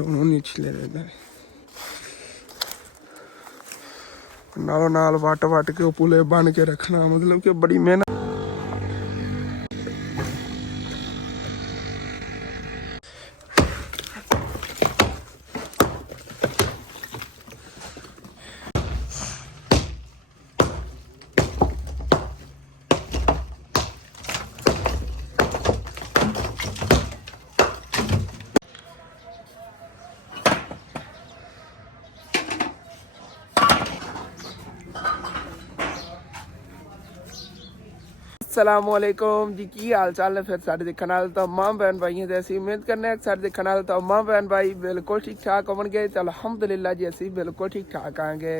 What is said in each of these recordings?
ਉਹਨੂੰ ਨਹੀਂ ਛਿਲੇ ਰਹਿੰਦਾ ਨਾਲੋਂ ਨਾਲ ਵੱਟ ਕੇ ਉਹ ਪੁਲੇ ਬਣ ਕੇ ਰੱਖਣਾ ਮਤਲਬ ਕਿ ਬੜੀ ਮਿਹਨਤ। असलामुअलैकुम जी, की हाल चाल है। फिर साढ़े देखने वाले तमाम बहन भाई हैं असी उम्मीद करने साढ़े देखने वाले तमाम बहन भाई बिल्कुल ठीक ठाक होंगे। चल अलहमदुलिल्लाह जी असी बिल्कुल ठीक ठाक आएंगे।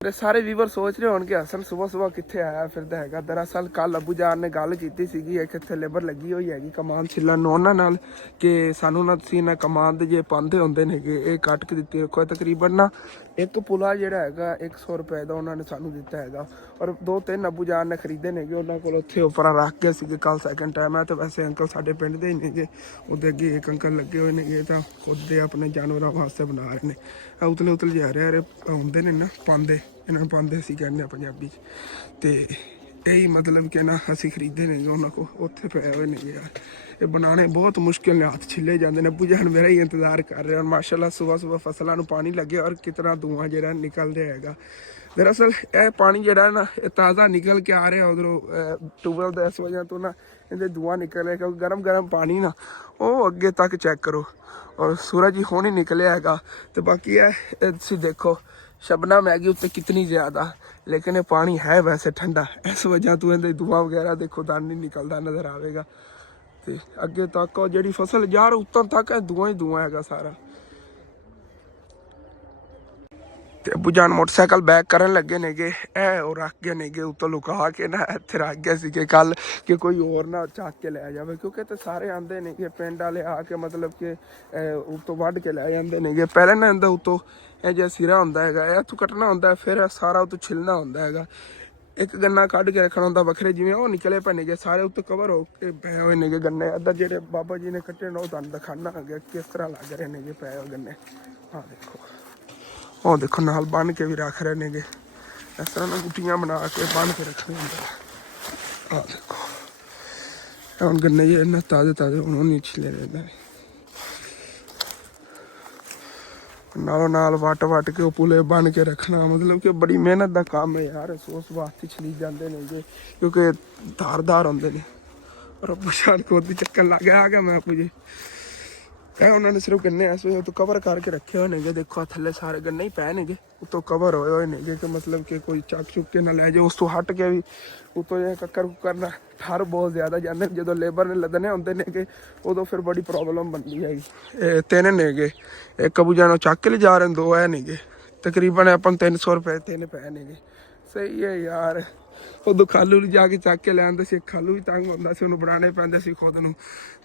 मेरे सारे व्यूवर सोच रहे होंगे हसन सुबह सुबह कितने आया फिरदा है। दरअसल कल अबू जान ने गल की सी एक इत्थे लेबर लगी हुई है कमान छिलन उन्होंने नाल कि सानू ना तुसीं ना कमान दे जे पांदे होंदे ने ये कट के दित्ती रखो। तकरीबन ना एक पुला जिहड़ा हैगा 100 रुपए का उन्होंने सानू दिता है और 2-3 अबू जान ने खरीदे ने उन्होंने को उत्थे उपर रख गए सी। कल सैकेंड टाइम है तो वैसे अंकल साडे पिंड दे ही ने उहदे अगे एक अंकल लगे हुए ने तो खुद दे अपने जानवरों वास्ते बना रहे ने। उतले उतले जा रहे आउंदे ने ना पांदे इन्होंने पांदे असीं कहने पंजाबी ते यही मतलब कि ना असीं खरीदे ने उन्होंने को उत्थे पे हुए ने यार। ये बनाने बहुत मुश्किल ने हाथ छिले जाते हैं। बुझान मेरा ही इंतजार कर रहे हैं और माशाल्लाह सुबह सुबह फसलों पानी लगे और कितना धुआं जो निकल रहा है। दरअसल यह पानी जो ना ताज़ा निकल के आ रहा है उधरों ट्यूबवेल का, इस वजह तो ना इनके धुआं निकल रहा है क्योंकि गर्म गर्म पानी ना वो अगे तक चेक करो और सूरज ही होनी निकलिया है। तो बाकी है देखो शबनम हैगी उत्ते कितनी ज़्यादा, लेकिन ये पानी है वैसे ठंडा, इस वजह तो इनके धुआं वगैरह देखो दान नहीं निकलता नज़र आएगा। तो अगे तक जी फसल यार उत्तों तक धुआं ही धुआं है सारा। तो अबू जान मोटरसाइकिल बैक करन लगे ने और रख गए ने उत्तों लुका के ना इत्थे रख गए सी कल कि कोई और ना चक के लै जाए क्योंकि तो सारे आते ने पिंड वाले आके मतलब कि उत्तों वढ़ के लै जाते ने। पहले ना इनका उत्तों यह जो सिरा होंदा है इत्थों कट्टना होंदा है फिर सारा उत्तों छिलना होंदा है। एक गन्ना कढ़ के रखना होंदा वखरे जिवें वो निकले पे ने सारे उत्ते कवर हो के पे हुए ने गन्ने अदर जेडे बाबा जी ने कट्टे ने तुहानूं दिखाना है किस तरह लग रहे ने पे हुए गन्ने। हाँ देखो वो देखो नाल बन के भी रख रहे ने इस तरह ना गुटियां बना के बन के रखने होंगे। हाँ देखो हम गन्ने ये इन्ना ताज़े ताज़े हुण नहीं छिले रहंदे नालों नाल वट के पुले बन के रखना मतलब कि बड़ी मेहनत का काम है यार। सोस वास्ते छली जाते हैं क्योंकि धारदार होंगे ने और पछाड़ खुद ही चक्कर लग गया आ गया मैं मुझे उन्होंने सिर्फ गन्ने इस वजह तो कवर करके रखे हुए ने। देखो थले सारे गन्ने ही पै ने उतो कवर होए हुए ने कि मतलब कि कोई चक चुक के ना लै जाए। उस तो हट के भी उतो जो कक्कर कुकर ना ठर बहुत ज़्यादा जाते हैं जो लेबर ने लदने होंगे ने उदों फिर बड़ी प्रॉब्लम बनती है। 3 ने एक अबू जान चक के ले जा रहे हैं 2 है ने तकरीबन अपन 300 रुपए 3 पै ने। सही है यार। उदों खालू जाके चक के लैंदे सी खालू भी तंग होंदा सी उन्होंने बनाने पैंदे सी खुद नूं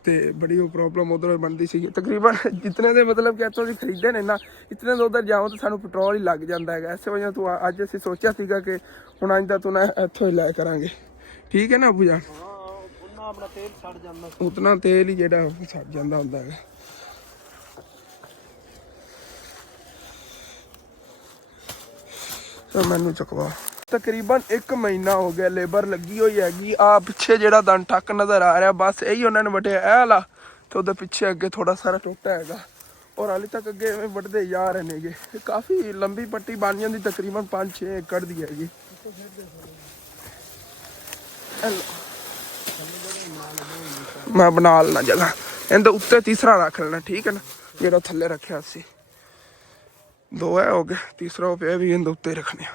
ते बड़ी वो प्रॉब्लम उधर बनती सी। तकरीबन जितने दे मतलब कि इतों खरीदे ने ना इतने दे उधर जाओ तो सानू पेट्रोल ही लग जाता है। इस वजह तो अज असीं सोचा सीगा कि हुण अज दा तो ना इत्थों ही लै करांगे। ठीक है ना अबू जान उतना तेल ही जेड़ा सड़ जांदा हुंदा है। तो मैनू चकवा तकरीबन 1 महीना हो गया लेबर लगी हुई हैगी। आ पिछे जेड़ा दन टक नज़र आ रहा बस यही उन्होंने वटिया ए वाला तो उधर पिछे अगे थोड़ा सारा टोटा है और हाली तक अगे वटते जा रहे हैं। काफ़ी लंबी पट्टी बन जाती तकरीबन 5-6 एकड़ दी हैगी। मैं बना लेना जगह इनके उत्ते तीसरा रख लेना ठीक है ना जो थले रखे असी 2 है हो गए तीसरा पे भी इनके उत्ते रखने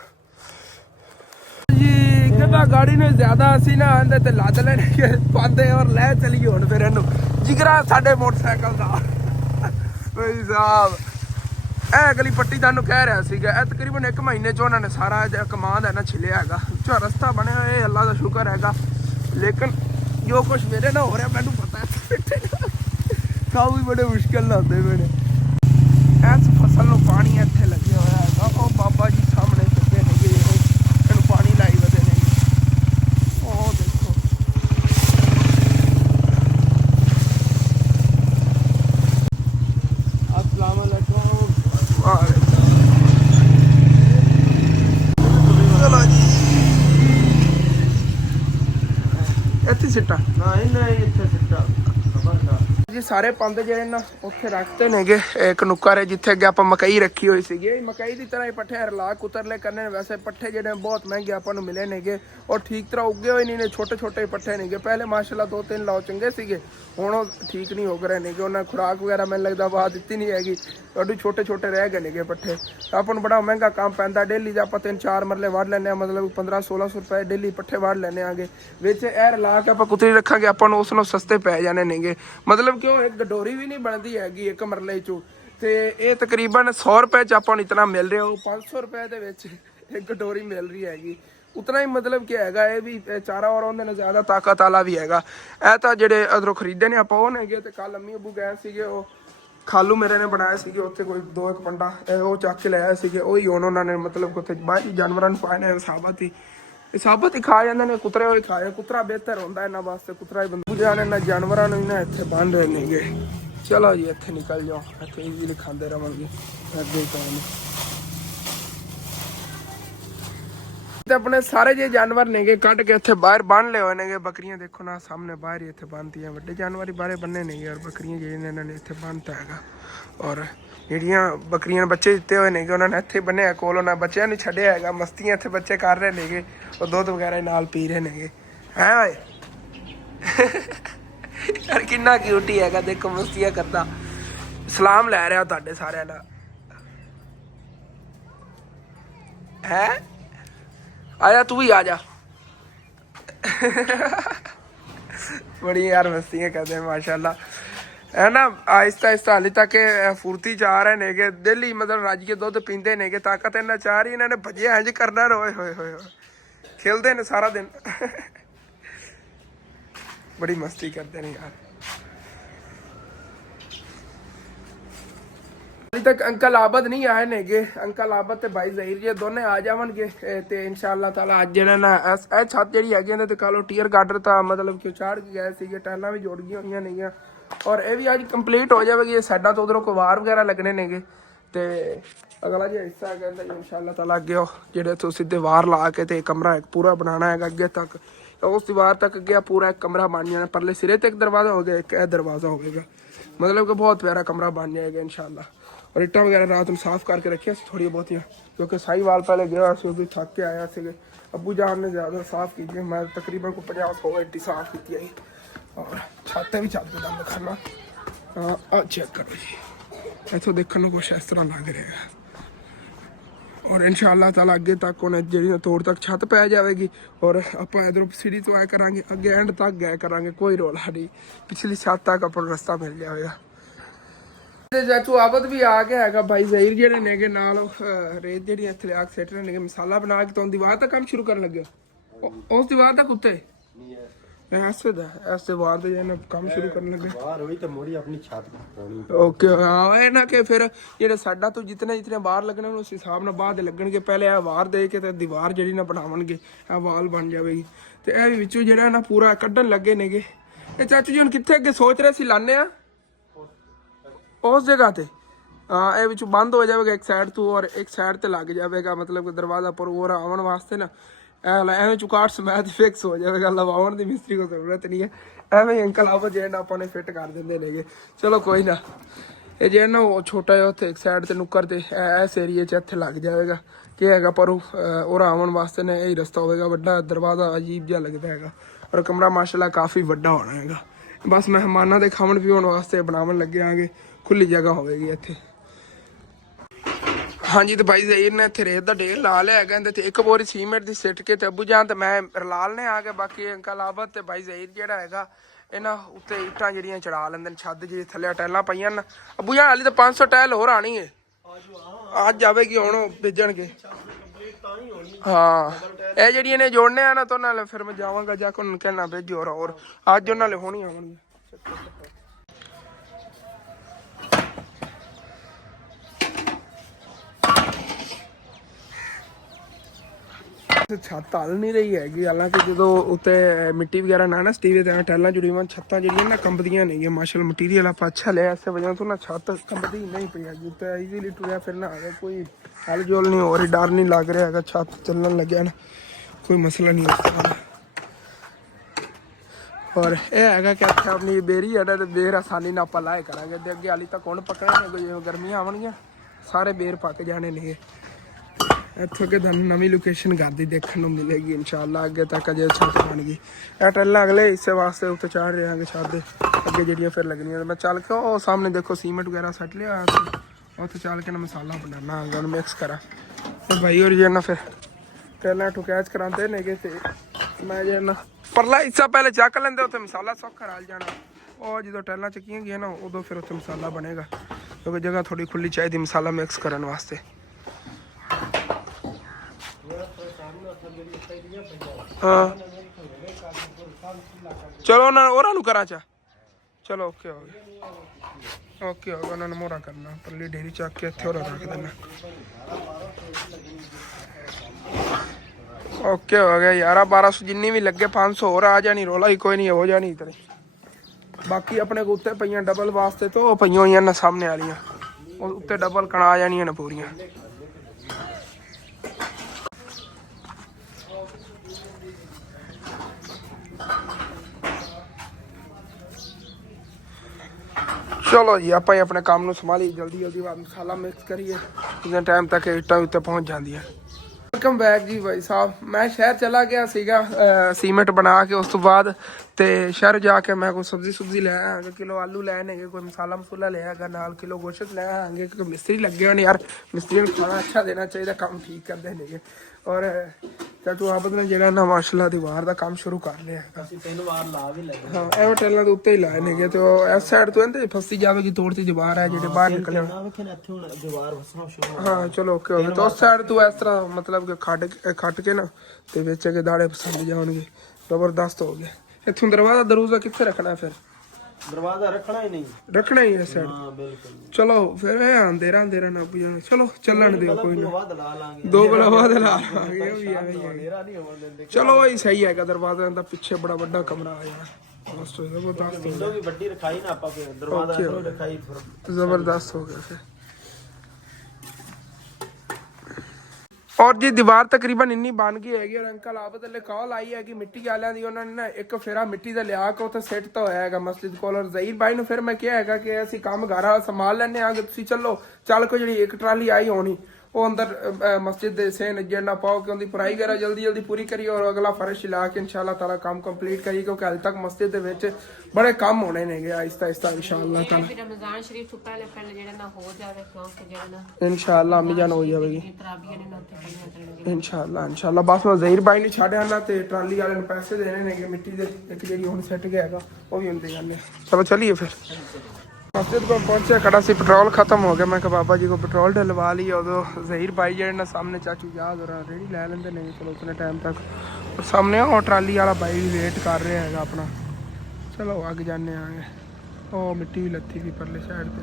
जी। गाड़ी ने ज्यादा असी ना आंदे ते लद लेने पांदे और लै चलीए हुण फिर इनू जिगरा साडे मोटरसाइकिल दा भाई साहब ए अगली पट्टी तुहानूं कह रहा सीगा तकरीबन 1 महीने च उन्होंने सारा कमांद है ना छिलिया है जो रस्ता बनया ये अल्लाह का शुक्र है। लेकिन जो कुछ मेरे ना हो रहा मैनू पता है सब भी बड़े मुश्किल ना होंदे मेरे इस फसल नूं पानी इत्थे लगे होया है वो बाबा जी सामने चुके ने इन्हूं पानी लाई वधे ने ओ देखो। अस्सलाम ਸਿੱਟਾ ਜੀ ਸਾਰੇ ਪੰਦ ਜਿਹੜੇ ਨਾ ਉੱਥੇ ਰੱਖਦੇ ਨੇਗੇ ਇੱਕ ਨੁੱਕਰ ਹੈ ਜਿੱਥੇ ਅੱਗੇ ਆਪਾਂ ਮਕਈ ਰੱਖੀ ਹੋਈ ਸੀਗੀ। ਮਕਈ ਦੀ ਤਰ੍ਹਾਂ ਹੀ ਪੱਠੇ ਰਲਾ ਕੁਤਰਲੇ ਕਰਨੇ ਨੇ। ਵੈਸੇ ਪੱਠੇ ਜਿਹੜੇ ਬਹੁਤ ਮਹਿੰਗੇ ਆਪਾਂ ਨੂੰ ਮਿਲੇ ਨੇਗੇ ਔਰ ਠੀਕ ਤਰ੍ਹਾਂ ਉੱਗੇ ਹੋਏ ਨਹੀਂ ਨੇ। ਛੋਟੇ ਛੋਟੇ ਪੱਠੇ ਨੇਗੇ। ਪਹਿਲੇ ਮਾਸ਼ਾਅੱਲਾ 2-3 ਲਾਓ ਚੰਗੇ ਸੀਗੇ, ਹੁਣ ਉਹ ਠੀਕ ਨਹੀਂ ਹੋ ਰਹੇ ਨੇਗੇ। ਉਹਨਾਂ ਖੁਰਾਕ ਵਗੈਰਾ ਮੈਨੂੰ ਲੱਗਦਾ ਬਾਅਦ ਦਿੱਤੀ ਨਹੀਂ ਹੈਗੀ, ਤੁਹਾਡੇ ਛੋਟੇ ਛੋਟੇ ਰਹਿ ਗਏ ਨੇਗੇ ਪੱਠੇ। ਤਾਂ ਆਪਾਂ ਨੂੰ ਬੜਾ ਮਹਿੰਗਾ ਕੰਮ ਪੈਂਦਾ। ਡੇਲੀ ਦੇ ਆਪਾਂ 3-4 ਮਰਲੇ ਵੱਢ ਲੈਂਦੇ ਹਾਂ, ਮਤਲਬ 1500-1600 ਰੁਪਏ ਡੇਲੀ ਪੱਠੇ ਵੱਢ ਲੈਂਦੇ ਆਂਗੇ। ਵਿੱਚ ਇਹ ਰਲਾ ਕੇ ਆਪਾਂ ਕੁਤਰੀ ਰੱਖਾਂਗੇ, ਆਪਾਂ ਨੂੰ ਉਸ ਨੂੰ ਸਸਤੇ ਪੈ ਜਾਣੇ ਨੇਗੇ। ਮਤਲਬ ਕਿ ਉਹ ਇੱਕ ਗਡੋਰੀ ਵੀ ਨਹੀਂ ਬਣਦੀ ਹੈਗੀ ਇੱਕ ਮਰਲੇ ਚੋਂ। ਤੇ ਇਹ ਤਕਰੀਬਨ 100 ਰੁਪਏ ਚ ਆਪਾਂ ਨੂੰ ਇਤਨਾ ਮਿਲ ਰਿਹਾ, ਉਹ 500 ਰੁਪਏ ਦੇ ਵਿੱਚ ਇੱਕ ਗਡੋਰੀ ਮਿਲ ਰਹੀ ਹੈਗੀ। ਉਤਨਾ ਹੀ ਮਤਲਬ ਕਿ ਹੈਗਾ ਇਹ ਵੀ ਚਾਰਾ ਔਰ ਉਹਦੇ ਨਾਲ ਜ਼ਿਆਦਾ ਤਾਕਤ ਵਾਲਾ ਵੀ ਹੈਗਾ। ਇਹ ਤਾਂ ਜਿਹੜੇ ਅਦਰੋਂ ਖਰੀਦੇ ਨੇ ਆਪਾਂ ਉਹ ਨੇਗੇ। ਤੇ ਕੱਲ ਅੰਮੀ ਅੱਬੂ ਗਏ ਸੀਗੇ, ਉਹ ਖਾਲੂ ਮੇਰੇ ਨੇ ਬਣਾਏ ਸੀਗੇ ਉੱਥੇ ਕੋਈ 2-1 ਪੰਡਾ ਉਹ ਚੱਕ ਕੇ ਲਿਆਏ ਸੀਗੇ। ਉਹੀ ਹੁਣ ਉਹਨਾਂ ਨੇ ਮਤਲਬ ਉੱਥੇ ਬਾਹਰੀ ਜਾਨਵਰਾਂ ਨੂੰ ਪਾਏ ਨੇ। ਸਾਬਤ ਹੀ ਖਾ ਜਾਂਦੇ ਨੇ, ਕੁਤਰੇ ਹੋਏ ਖਾਏ। ਕੁਤਰਾ ਬਿਹਤਰ ਹੁੰਦਾ ਇਹਨਾਂ ਵਾਸਤੇ, ਕੁਤਰਾ ਹੀ ਬੰਦੂ ਜਾਣੇ ਨਾ ਜਾਨਵਰਾਂ ਨੂੰ ਨਾ ਇੱਥੇ ਬੰਨ ਰਹੇ ਨੇਗੇ। ਚਲੋ ਜੀ ਇੱਥੇ ਨਿਕਲ ਜਾਓ, ਇੱਥੇ ਈਜ਼ੀਲੀ ਖਾਂਦੇ ਰਵਾਂਗੇ ਅੱਗੇ ਤੋਂ। ਤੇ ਆਪਣੇ ਸਾਰੇ ਜੇ ਜਾਨਵਰ ਨੇਗੇ ਕੱਢ ਕੇ ਇੱਥੇ ਬਾਹਰ ਬੰਨ ਲਏ ਹੋਏ ਨੇਗੇ। ਬੱਕਰੀਆਂ ਦੇਖੋ ਨਾ ਸਾਹਮਣੇ ਬਾਹਰ ਹੀ ਇੱਥੇ ਬੰਨਤੀਆਂ। ਵੱਡੇ ਜਾਨਵਰ ਹੀ ਬਾਹਰ ਬੰਨੇ ਨੇਗੇ ਔਰ ਬੱਕਰੀਆਂ ਜਿਹੜੀਆਂ ਨੇ ਇਹਨਾਂ ਨੇ ਇੱਥੇ ਬੰਨਤਾ ਹੈਗਾ। ਔਰ ਜਿਹੜੀਆਂ ਬੱਕਰੀਆਂ ਨੂੰ ਬੱਚੇ ਦਿੱਤੇ ਹੋਏ ਨੇਗੇ ਉਹਨਾਂ ਨੇ ਇੱਥੇ ਬੰਨਿਆ ਕੋਲ। ਉਹਨਾਂ ਬੱਚਿਆਂ ਨੂੰ ਛੱਡਿਆ ਹੈਗਾ, ਮਸਤੀਆਂ ਇੱਥੇ ਬੱਚੇ ਕਰ ਰਹੇ ਨੇਗੇ। ਉਹ ਦੁੱਧ ਵਗੈਰਾ ਨਾਲ ਪੀ ਰਹੇ ਨੇਗੇ। ਹੈ ਓਏ ਯਾਰ ਕਿੰਨਾ ਕਿਊਟੀ ਹੈਗਾ, ਦੇਖੋ ਮਸਤੀਆਂ ਕਰਦਾ। ਸਲਾਮ ਲੈ ਰਿਹਾ ਤੁਹਾਡੇ ਸਾਰਿਆਂ ਦਾ। ਹੈ ਆਜਾ ਤੂੰ ਵੀ ਆ ਜਾ। बड़ी यार मस्तियाँ करते हैं माशाल्लाह, है ना। आहिस्ता आहिस्ता हाली तक फुर्ती च आ रहे नेगे। डेली मतलब रज के दुध पींदे नेगे, ताकत इन्ना चाह रही इन्होंने भजिया इंज करना। रोए होए होए खेलते ने सारा दिन। बड़ी मस्ती करते हैं यार। अभी तक अंकल आबद नहीं आए नेगे। अंकल आबद ते भाई ज़हीर जी दोने आ जावणगे ते इंशाअल्लाह ताला अज जेड़ा ना ए छत जेड़ी हैगी इहदे ते कल टीयर गार्डर ता मतलब कि चाड़ के गए सीगे। टाइलां भी जुड़ गईयां होईयां नेगियां और ये भी अज कंप्लीट हो जाएगी। साइडां तो उधरों कोई वार वगैरह लगने नेगे ते अगला जो हिस्सा है कहंदा इंशाअल्लाह ताला अगे जेड़े तो सीधे वार ला के ते कमरा एक पूरा बनाना है अगे तक। उस दीवार तक अगे पूरा एक कमरा बन जाना। परले सिरे ते एक दरवाजा हो गया, एक दरवाजा होगा। मतलब कि बहुत प्यारा कमरा बन जाएगा इंशाअल्लाह। और इट्टा वगैरह रात में साफ करके रखिया थोड़ी बहुत, क्योंकि साहीवाल पहले गया भी थक के आया थे। अबू जान ने ज़्यादा साफ की, मैं तकरीबन को 50-100 इट्टी साफ की आई। और छाते भी छत का दिखाना। चेक करो जी, इतों देखने को कुछ इस तरह लग रहा है। और इंशाअल्लाह ताला अगे तक उन्हें जी तोड़ तक छत पै जाएगी। और आप इधरों सीढ़ी तो आया करा अगे एंड तक गए करा, कोई रौला नहीं। पिछली छत तक अपन रास्ता मिल जाएगा। चाचू आबद भी आ गया है भाई ज़हीर जेडे नेगे नाल रेत जेडी इत्थे आग सेट रहे नेगे मसाला बना के तो दीवार तक काम शुरू करन लगे। उस दीवार तक उत्ते ऐसे दीवार ते जेने काम शुरू करन लगे बाहर होई ते मोड़ी अपनी छत बनानी। ओके हां ए ना के फिर जेडे साडा तो जितने बाहर लगने उस हिसाब नाल बाद लगणगे। पहले आ वार दे के ते दीवार जेडी ना बनावणगे, आ वाल बन जावेगी। ते ए विचों जेड़ा ना पूरा कड्ढन लगे नेगे। ए चाचू जी हुण कित्थे अगे सोच रहे सी लाने आ उस जगह ते। हाँ ये बंद हो जाएगा एक साइड तो और एक साइड ते लग जाएगा। मतलब कि दरवाजा पर और आवन वास्ते ना एवं चुकाट समेत फिक्स हो जाएगा। लवाउन की मिस्त्री को जरूरत नहीं है। एवं ही अंकल आप जो अपने फिट कर देंगे नेगे। चलो कोई ना, ये जो ना वो छोटा है उत्थे एक साइड ते नुक्कर ते इस एरिए च इत्थे लग जाएगा कि हैगा। पर और आवन वास्ते ना यही रस्ता होगा। वड्डा दरवाजा अजीब जिहा लगता है और कमरा माशाल्लाह काफ़ी वड्डा होना है। बस मेहमानों के खावन पीवन वास्ते बनावन लगे आगे, खुली जगह होगी इत्थे। हाँ जी तो भाई ज़हीर ने इत्थे रेत का ढेर ला लिया है। एक बोरी सीमेंट की सिट के अबू जान तो मैं रलाल ने आ गए। बाकी अंकल आबद ते भाई ज़हीर जेड़ा हैगा इन्हां उत्ते इट्टां जेहड़ियां चढ़ा लैंदे छत जी थल्ले टाइलां पईयां न। अबू जान हाली तो 500 टाइल होर आनी है, अज आवेगी हुण भेजणगे। हाँ ये जेहड़ियां ने जोड़ने आ ना तो उन्हां फिर मैं जावांगा जाके उन्हां कहना भेजो और अज उन्हां ले होणी आउणगी। छत हल नहीं रही हैगी। हालांकि जो उत्ते मिट्टी वगैरह ना ना स्टीवे ते टाइलां जुड़ी हुई छत्तां जेहड़ियां ना कंबदियां नहीं है। माशाल्लाह मटीरियल आप अच्छा लिया, इस वजह तो ना छत कंबदी नहीं पई हैगी। उत्ते ईजीली टुरिया फिरना है, कोई हल जोल नहीं हो रही, डर नहीं लग रहा है। छत चलने लगे ना कोई मसला नहीं है। ਔਰ ਇਹ ਹੈਗਾ ਕਿ ਇੱਥੇ ਆਪਣੀ ਬੇਰੀ ਹੈ ਤੇ ਬੇਰ ਆਸਾਨੀ ਨਾਲ ਆਪਾਂ ਲਾਏ ਕਰਾਂਗੇ ਤੇ ਅੱਗੇ ਹਾਲੀ ਤੱਕ ਹੁਣ ਪੱਕਣੇ ਨੇ, ਜਿਵੇਂ ਗਰਮੀਆਂ ਆਉਣਗੀਆਂ ਸਾਰੇ ਬੇਰ ਪੱਕ ਜਾਣੇ ਨੇ। ਇੱਥੋਂ ਅੱਗੇ ਤੁਹਾਨੂੰ ਨਵੀਂ ਲੋਕੇਸ਼ਨ ਘਰ ਦੀ ਦੇਖਣ ਨੂੰ ਮਿਲੇਗੀ ਇਨਸ਼ਾਅੱਲਾ। ਅੱਗੇ ਤੱਕ ਅਜੇ ਛੱਤ ਬਣ ਗਈ, ਇਹ ਟੈਲਾਂ ਅਗਲੇ ਹਿੱਸੇ ਵਾਸਤੇ ਉੱਤੇ ਚਾੜ ਰਹੇ ਛੱਤ ਦੇ ਅੱਗੇ ਜਿਹੜੀਆਂ ਫਿਰ ਲੱਗਣੀਆਂ। ਮੈਂ ਚੱਲ ਕੇ ਉਹ ਸਾਹਮਣੇ ਦੇਖੋ ਸੀਮੈਂਟ ਵਗੈਰਾ ਸੱਟ ਲਿਆ ਹੋਇਆ ਸੀ, ਉੱਥੇ ਚੱਲ ਕੇ ਨਾ ਮਸਾਲਾ ਬਣਾਉਣਾ ਆਂਗਾ ਉਹਨੂੰ ਮਿਕਸ ਕਰਾਂ ਤੇ ਭਾਈ ਹੋਰ ਜਿਹੜਾ ਫਿਰ ਟੈਲਾਂ ਠੁਕੈਚ ਕਰਾਉਂਦੇ ਨੇਗੇ ਤੇ ਮੈਂ ਜਿਹੜਾ ਪਰਲਾ ਹਿੱਸਾ ਪਹਿਲੇ ਚੱਕ ਲੈਂਦੇ, ਉੱਥੇ ਮਸਾਲਾ ਸੌਖਾ ਰਲ ਜਾਣਾ। ਉਹ ਜਦੋਂ ਟੈਲਾਂ ਚੱਕੀਆਂ ਗਈਆਂ ਨਾ ਉਦੋਂ ਫਿਰ ਉੱਥੇ ਮਸਾਲਾ ਬਣੇਗਾ, ਕਿਉਂਕਿ ਜਗ੍ਹਾ ਥੋੜੀ ਖੁੱਲੀ ਚਾਹੀਦੀ ਮਸਾਲਾ ਮਿਕਸ ਕਰਨ ਵਾਸਤੇ। ਹਾਂ ਚਲੋ ਉਹਨਾਂ ਨੂੰ ਕਰਾਂ ਚਾ, ਚਲੋ ਓਕੇ ਹੋ ਗਿਆ, ਓਕੇ ਹੋ ਗਿਆ। ਉਹਨਾਂ ਨੂੰ ਮੋਹਰਾ ਕਰਨਾ, ਪਰਲੀ ਡੇਰੀ ਚੱਕ ਕੇ ਇੱਥੇ ਹੋਰ ਰੱਖ ਦੇਣਾ। ਓਕੇ ਹੋ ਗਿਆ 1100-1200 ਜਿੰਨੀ ਵੀ ਲੱਗੇ 500 ਹੋਰ ਆ ਜਾਣੀ, ਰੋਲਾ ਹੀ ਕੋਈ ਨਹੀਂ ਹੋ ਜਾਣੀ ਇਤਨੇ। ਬਾਕੀ ਆਪਣੇ ਕੋ ਉੱਤੇ ਪਈਆਂ ਡਬਲ ਵਾਸਤੇ ਤੋਂ ਉਹ ਪਈਆਂ ਹੋਈਆਂ ਨੇ ਸਾਹਮਣੇ ਵਾਲੀਆਂ, ਉਹ ਉੱਤੇ ਡਬਲ ਕਣਾ ਆ ਜਾਣੀਆਂ ਨੇ ਪੂਰੀਆਂ। ਚਲੋ ਜੀ ਆਪਾਂ ਹੀ ਆਪਣੇ ਕੰਮ ਨੂੰ ਸੰਭਾਲੀ, ਜਲਦੀ ਜਲਦੀ ਬਾਅਦ ਮਸਾਲਾ ਮਿਕਸ ਕਰੀਏ, ਕਿੰਨੇ ਟਾਈਮ ਤੱਕ ਇੱਟਾਂ ਉੱਤੇ ਪਹੁੰਚ ਜਾਂਦੀਆਂ। ਵੈਲਕਮ ਬੈਕ ਜੀ ਭਾਈ ਸਾਹਿਬ। ਮੈਂ ਸ਼ਹਿਰ ਚਲਾ ਗਿਆ ਸੀਗਾ ਸੀਮੈਂਟ ਬਣਾ ਕੇ, ਉਸ ਤੋਂ ਬਾਅਦ ਤੇ ਸ਼ਹਿਰ ਜਾ ਕੇ ਮੈਂ ਕੋਈ ਸਬਜ਼ੀ ਲੈ ਆਵਾਂਗਾ, ਕਿਲੋ ਆਲੂ ਲੈ ਆਣਗੇ, ਕੋਈ ਮਸਾਲਾ ਲੈ ਆਗਾ, ਨਾਲ ਕਿਲੋ ਗੋਸ਼ਤ ਲੈ ਆਵਾਂਗੇ, ਕਿਉਂਕਿ ਮਿਸਤਰੀ ਲੱਗੇ ਹੋਣੇ ਯਾਰ, ਮਿਸਤਰੀ ਨੂੰ ਖਾਣਾ ਅੱਛਾ ਦੇਣਾ ਚਾਹੀਦਾ, ਕੰਮ ਠੀਕ ਕਰਦੇ ਨੇਗੇ। ਔਰ ਚਾਚੂ ਆਬਦ ਨੇ ਜਿਹੜਾ ਨਾ ਮਾਸ਼ਾਅੱਲਾ ਦੀਵਾਰ ਦਾ ਕੰਮ ਸ਼ੁਰੂ ਕਰ ਲਿਆ ਹੈਗਾ। ਹਾਂ ਇਹ ਟੈਲਾਂ ਦੇ ਉੱਤੇ ਹੀ ਲਾਏ ਨੇਗੇ ਤੇ ਉਹ ਇਸ ਸਾਈਡ ਤੋਂ ਇਹਦੇ ਫਸੀ ਜਾਵੇਗੀ, ਤੋੜਤੀ ਦੀਵਾਰ ਹੈ ਜਿਹੜੇ ਬਾਹਰ ਨਿਕਲੇ। ਹਾਂ ਚਲੋ ਓਕੇ ਹੋ ਗਿਆ। ਤੇ ਉਸ ਸਾਈਡ ਤੋਂ ਇਸ ਤਰ੍ਹਾਂ ਮਤਲਬ ਕਿ ਖੱਟ ਕੇ ਨਾ ਤੇ ਵਿੱਚ ਕੇ ਦਾੜੇ ਪਸੰਦ ਜਾਣਗੇ, ਜ਼ਬਰਦਸਤ ਹੋ ਗਿਆ। ਇੱਥੋਂ ਦਰਵਾਜ਼ਾ ਕਿੱਥੇ ਰੱਖਣਾ ਫਿਰ? ਦਰਵਾਜ਼ਾ ਰੱਖਣਾ ਹੀ ਹੈ ਸਾਈਡ। ਹਾਂ ਬਿਲਕੁਲ। ਚਲੋ ਫਿਰ ਇਹ ਅੰਧੇਰਾ ਨਾ ਪੁੱਜ ਜਾਣਾ, ਚਲੋ ਚੱਲਣ ਦਿਓ, ਕੋਈ ਨਾ 2 ਬਲਾ ਬਾਅਦ ਲਾ ਲਾਂਗੇ, ਉਹ ਵੀ ਐਵੇਂ। ਚਲੋ ਇਹ ਸਹੀ ਹੈਗਾ, ਦਰਵਾਜ਼ਾ ਦਾ ਪਿੱਛੇ ਬੜਾ ਵੱਡਾ ਕਮਰਾ ਆ ਜਾਣਾ, ਬਸ ਜ਼ਬਰਦਸਤ ਵਿੰਡੋ ਵੀ ਵੱਡੀ ਰਖਾਈ ਨਾ ਆਪਾਂ, ਫਿਰ ਦਰਵਾਜ਼ਾ ਰਖਾਈ ਫਿਰ ਜ਼ਬਰਦਸਤ ਹੋ ਗਿਆ ਫਿਰ। ਔਰ ਜੀ ਦੀਵਾਰ ਤਕਰੀਬਨ ਇੰਨੀ ਬਣ ਗਈ ਹੈਗੀ। ਔਰ ਅੰਕਲ ਆਬਦ ਅਲੇ ਕਾਲ ਆਈ ਹੈ ਕਿ ਮਿੱਟੀ ਵਾਲਿਆਂ ਦੀ, ਉਹਨਾਂ ਨੇ ਨਾ ਇੱਕ ਫੇਰਾ ਮਿੱਟੀ ਦਾ ਲਿਆ ਕੇ ਉੱਥੇ ਸਿੱਟ ਤਾਂ ਹੋਇਆ ਹੈਗਾ ਮਸਜਿਦ ਕੋਲ। ਔਰ ਜ਼ਹੀਰ ਭਾਈ ਨੂੰ ਫਿਰ ਮੈਂ ਕਿਹਾ ਹੈਗਾ ਕਿ ਅਸੀਂ ਕੰਮ ਘਰ ਸੰਭਾਲ ਲੈਂਦੇ ਹਾਂ, ਕਿ ਤੁਸੀਂ ਚੱਲ ਕੋਈ ਜਿਹੜੀ ਇੱਕ ਟਰਾਲੀ ਆਈ ਹੋਣੀ ਉਹ ਅੰਦਰ ਮਸਜਿਦ ਦੇ ਸੇ ਨਜਰ ਨਾ ਪਾਓ, ਕਿ ਉਹਦੀ ਪੜਾਈ ਵਗੈਰਾ ਜਲਦੀ ਪੂਰੀ ਕਰੀ ਔਰ ਅਗਲਾ ਫਰਸ਼ ਲਾ ਕੇ ਇਨਸ਼ਾਅੱਲਾ ਤਾਲਾ ਕੰਮ ਕੰਪਲੀਟ ਕਰੀ, ਕਿਉਂਕਿ ਹਾਲੇ ਤੱਕ ਮਸਜਿਦ ਦੇ ਵਿੱਚ ਬੜੇ ਕੰਮ ਹੋਣੇ ਨੇਗੇ ਆਹਿਸਤਾ ਇਨਸ਼ਾਅੱਲਾ ਤਾਲਾ। ਰਮਜ਼ਾਨ ਸ਼ਰੀਫ ਤੋਂ ਪਹਿਲੇ ਜਿਹੜਾ ਨਾ ਹੋ ਜਾਵੇ, ਕਿਉਂਕਿ ਜਿਹੜਾ ਨਾ ਇਨਸ਼ਾਅੱਲਾ ਅੰਮੀ ਜਾਨ ਹੋ ਜਾਵੇਗੀ ਇਨਸ਼ਾਅੱਲਾ। ਬਸ ਮੈਂ ਜ਼ਹੀਰ ਭਾਈ ਨੂੰ ਛੱਡ ਆਣਾ ਤੇ ਟਰਾਲੀ ਵਾਲੇ ਨੂੰ ਪੈਸੇ ਦੇਣੇ ਨੇਗੇ ਮਿੱਟੀ ਦੇ, ਇੱਕ ਜਿਹੜੀ ਹੁਣ ਸੈੱਟ ਗਿਆ ਹੈਗਾ ਉਹ ਵੀ ਹੁੰਦੇ ਜਾਂਦੇ। ਚਲੋ ਚਲੀਏ ਫਿਰ। मस्जिद को पहुंचे, खड़ा सी पेट्रोल खत्म हो गया। मैं कहा बाबा जी को पेट्रोल डलवा लिया। उदो जहीर भाई जेडे ना सामने चाचू याद हो रहा रेडी लै लेंदे नहीं, चलो उतने टाइम तक और सामने वो ट्राली वाला भाई भी वेट कर रहा है अपना। चलो अग जाने आगे, ओ मिट्टी भी लत्थी थी परले साइड पे।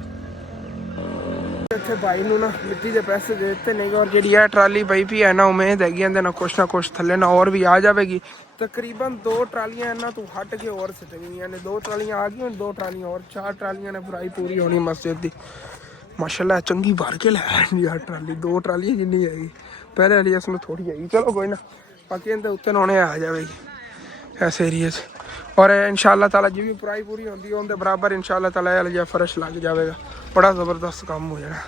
इत्थे भाई नूं ना मिट्टी के पैसे दे दिते नहीं, और जी ट्राली पई भी है ना उम्मीद हैगी ना कुछ थले ना और भी आ जाएगी। तकरीबन 2 ट्रालियां इन्हां तो हट के और सिट गई ने, 2 ट्रालियां आ गई, 2 ट्रालियां और 4 ट्रालियां ने भराई पूरी होनी मस्जिद की। माशाल्लाह चंगी भर के लै यार ट्राली, 2 ट्रालियां जिन्नी हैगी, पहले वाली इसमें थोड़ी हैगी। चलो कोई ना, बाकी इनके उत्ते नौने आ जाएगी ऐसे एरिए च। और इंशाअल्लाह ताला जी भी भराई पूरी होती है उनके बराबर इंशाअल्लाह ताला वाला फर्श लग जाएगा, बड़ा ज़बरदस्त काम हो जाना।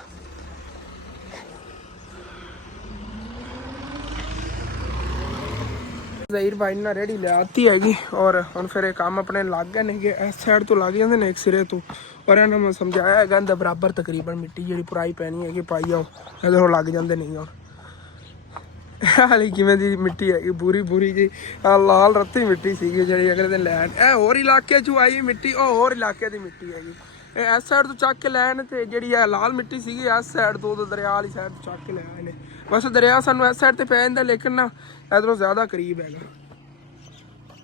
ਜ਼ਹੀਰ ਭਾਈ ਨੇ ਰੇੜੀ ਲਿਆਤੀ ਹੈਗੀ ਔਰ ਹੁਣ ਫਿਰ ਇਹ ਕੰਮ ਆਪਣੇ ਲੱਗ ਗਏ ਨੇਗੇ। ਇਸ ਸਾਈਡ ਤੋਂ ਲੱਗ ਜਾਂਦੇ ਨੇ ਇੱਕ ਸਿਰੇ ਤੋਂ, ਔਰ ਇਹਨਾਂ ਨੂੰ ਸਮਝਾਇਆ ਹੈਗਾ ਇਹਦਾ ਬਰਾਬਰ ਤਕਰੀਬਨ ਮਿੱਟੀ ਜਿਹੜੀ ਪੁਰਾਈ ਪੈਣੀ ਹੈਗੀ ਪਾਈ ਆਓ, ਇਧਰੋਂ ਲੱਗ ਜਾਂਦੇ ਨਹੀਂ। ਹੁਣ ਹਾਲੀ ਕਿਵੇਂ ਦੀ ਮਿੱਟੀ ਹੈਗੀ, ਬੂਰੀ ਜੀ ਲਾਲ ਰੱਤੀ ਮਿੱਟੀ ਸੀਗੀ ਜਿਹੜੀ ਅਗਲੇ ਦਿਨ ਲੈਣ। ਇਹ ਹੋਰ ਇਲਾਕੇ 'ਚੋਂ ਆਈ ਮਿੱਟੀ, ਉਹ ਹੋਰ ਇਲਾਕੇ ਦੀ ਮਿੱਟੀ ਹੈਗੀ। ਇਹ ਇਸ ਸਾਈਡ ਤੋਂ ਚੱਕ ਕੇ ਲੈਣ ਤੇ ਜਿਹੜੀ ਇਹ ਲਾਲ ਮਿੱਟੀ ਸੀਗੀ ਇਸ ਸਾਈਡ ਤੋਂ ਦਰਿਆ ਵਾਲੀ ਸਾਈਡ ਤੋਂ ਚੱਕ ਕੇ ਲੈ ਆਏ ਨੇ। ਵੈਸੇ ਦਰਿਆ ਸਾਨੂੰ ਇਸ ਸਾਈਡ ਤੇ ਪੈ ਜਾਂਦਾ, ਲੇਕਿਨ ਨਾ ਇਧਰੋਂ ਜ਼ਿਆਦਾ ਕਰੀਬ ਹੈਗਾ